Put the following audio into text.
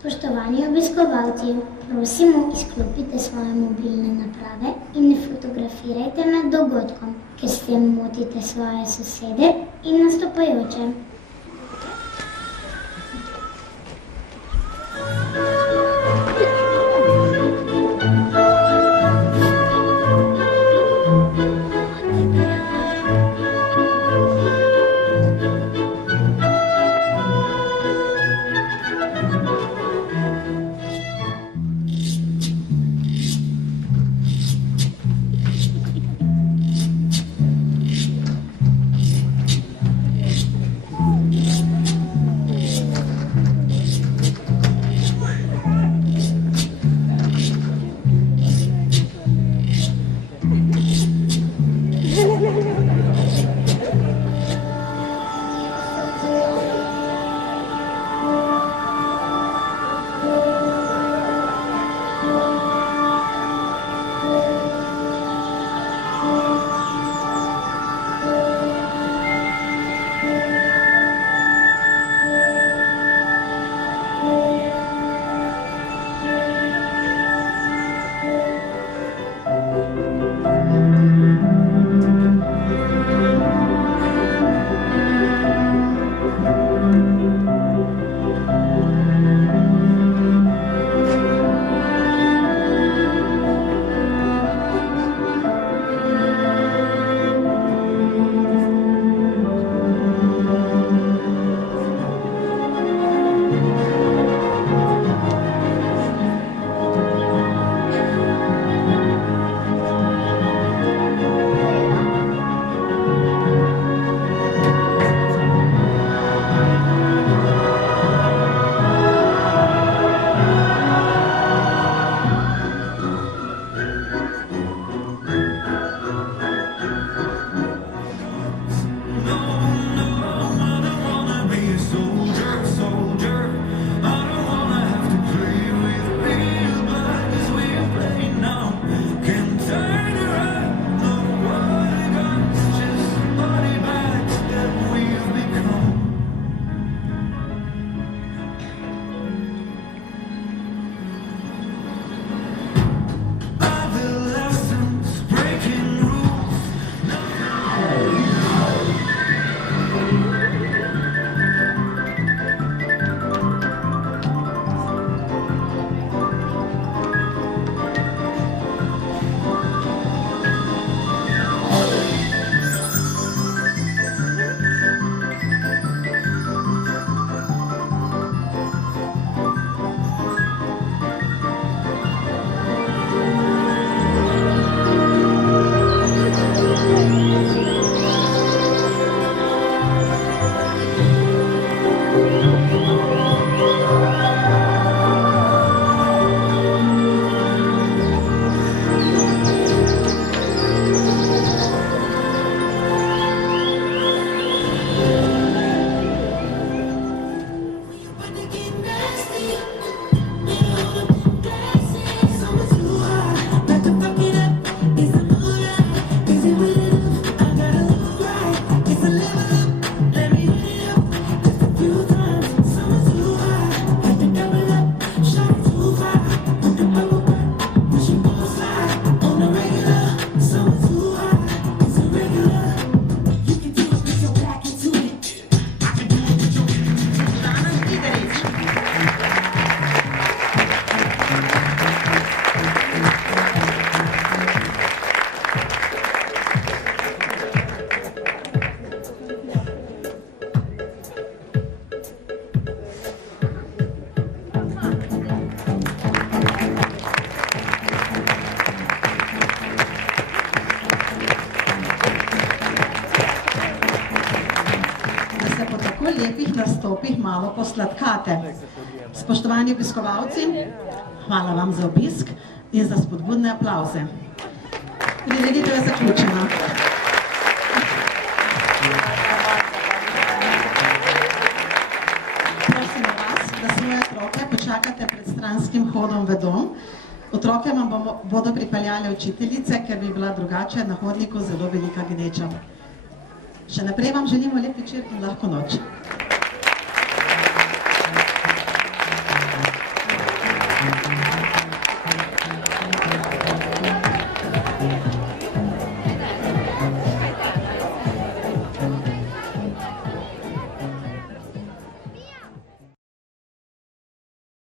Spoštovani obiskovalci, prosimo, izklopite svoje mobilne naprave in ne fotografirajte med dogodkom, ker s tem motite svoje sosede in nastopajoče. lepih nastopih malo posladkate. Spoštovani obiskovalci, hvala vam za obisk in za spodbudne aplavze. Prireditev je zaključena. Prosim vas, da svoje otroke počakate pred stranskim hodom v dom. Otroke vam bodo pripeljale učiteljice, ker bi bila drugače na hodniku zelo velika gneča. Še naprej vam želimo lep večer in lahko noč.